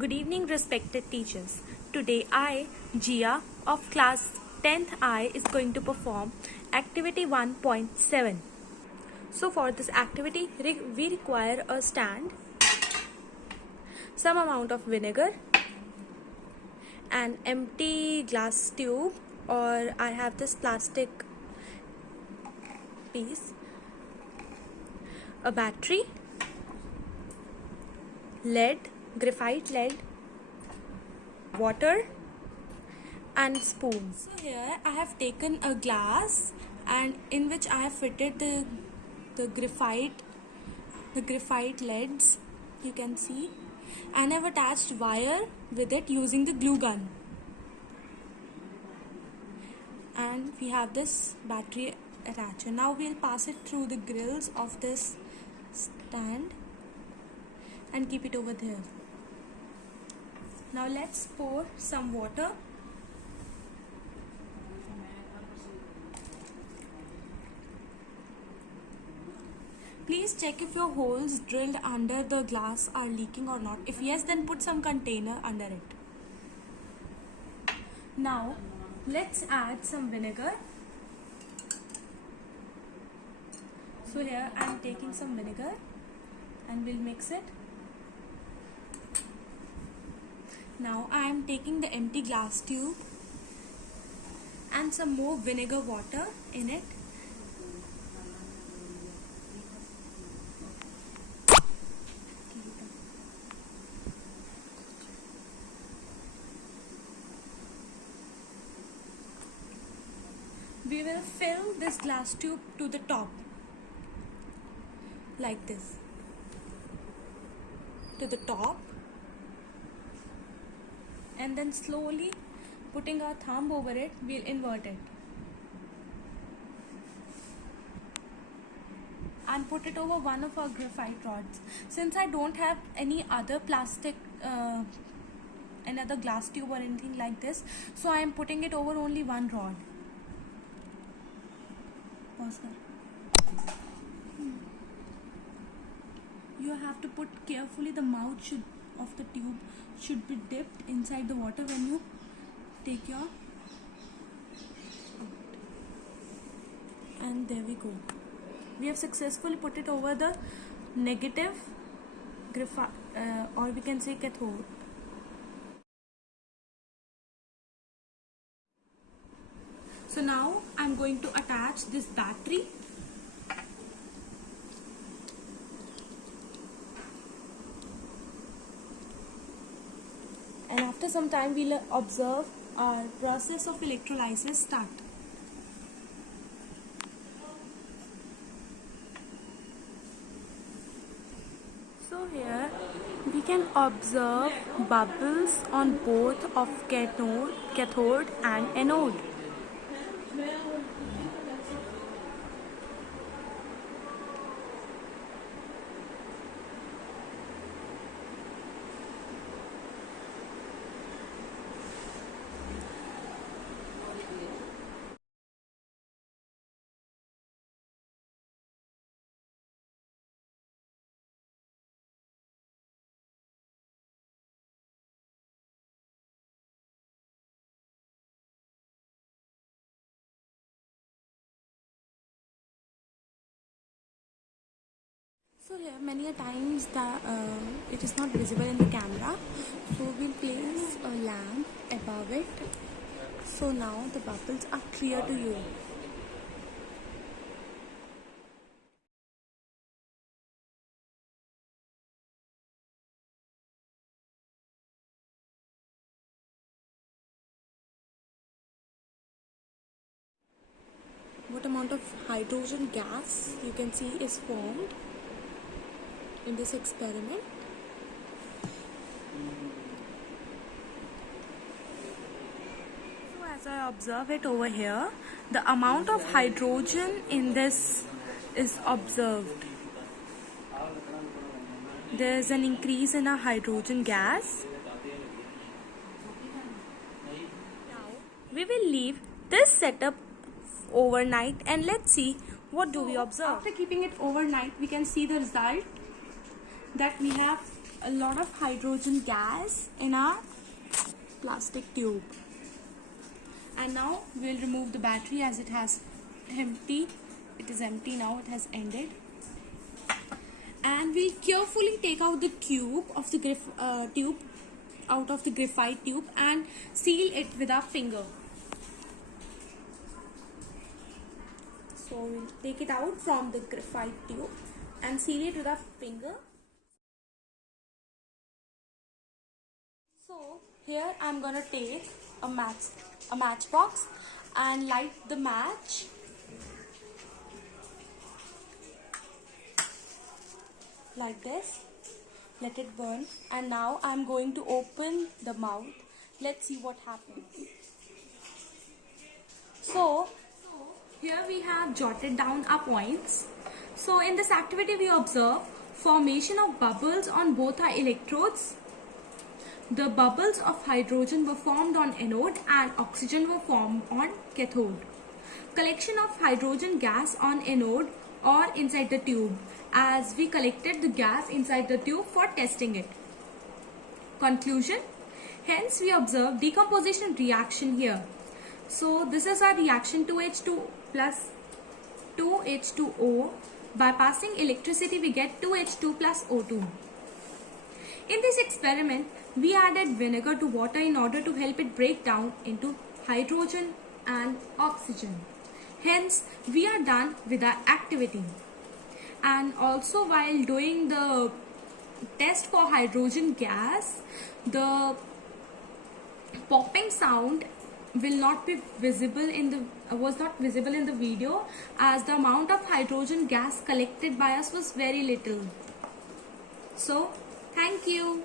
Good evening, respected teachers. Today I, Jia of class 10th I, is going to perform activity 1.7. So for this activity, we require a stand, some amount of vinegar, an empty glass tube, or I have this plastic piece, a battery, lead, graphite lead, water, and spoons. So here I have taken a glass and in which I have fitted the graphite leads, you can see, and I've attached wire with it using the glue gun. And we have this battery attacher. Now we'll pass it through the grills of this stand and keep it over there. Now let's pour some water. Please check if your holes drilled under the glass are leaking or not. If yes, then put some container under it. Now let's add some vinegar. So here I am taking some vinegar and we'll mix it. Now I am taking the empty glass tube and some more vinegar water in it. We will fill this glass tube to the top, like this, to the top, and then slowly putting our thumb over it, we'll invert it and put it over one of our graphite rods. Since I don't have any other plastic another glass tube or anything like this, so I am putting it over only one rod. You have to put carefully, the mouth of the tube should be dipped inside the water when you take your, and there we go. We have successfully put it over the negative graphite or we can say cathode. So now I'm going to attach this battery. And after some time we'll observe our process of electrolysis start. So here we can observe bubbles on both of cathode and anode. So here many a times that it is not visible in the camera, so we'll place a lamp above it, so now the bubbles are clear to you. What amount of hydrogen gas you can see is formed in this experiment. So as I observe it over here, the amount of hydrogen in this is observed. There is an increase in our hydrogen gas. Now we will leave this setup overnight and let's see what do we observe. After keeping it overnight, we can see the result that we have a lot of hydrogen gas in our plastic tube. And now we'll remove the battery as it has empty. It is empty now, it has ended. And we'll carefully take out the tube of the tube out of the graphite tube and seal it with our finger. So we'll take it out from the graphite tube and seal it with our finger. So here I'm gonna take a matchbox and light the match. Like this. Let it burn. And now I'm going to open the mouth. Let's see what happens. So here we have jotted down our points. So in this activity we observe formation of bubbles on both our electrodes. The bubbles of hydrogen were formed on anode and oxygen were formed on cathode. Collection of hydrogen gas on anode or inside the tube, as we collected the gas inside the tube for testing it. Conclusion. Hence we observe decomposition reaction here. So this is our reaction 2H2 plus 2H2O. By passing electricity we get 2H2 plus O2. In this experiment, we added vinegar to water in order to help it break down into hydrogen and oxygen. Hence, we are done with our activity. And also while doing the test for hydrogen gas, the popping sound will not be visible in the was not visible in the video, as the amount of hydrogen gas collected by us was very little. So, thank you.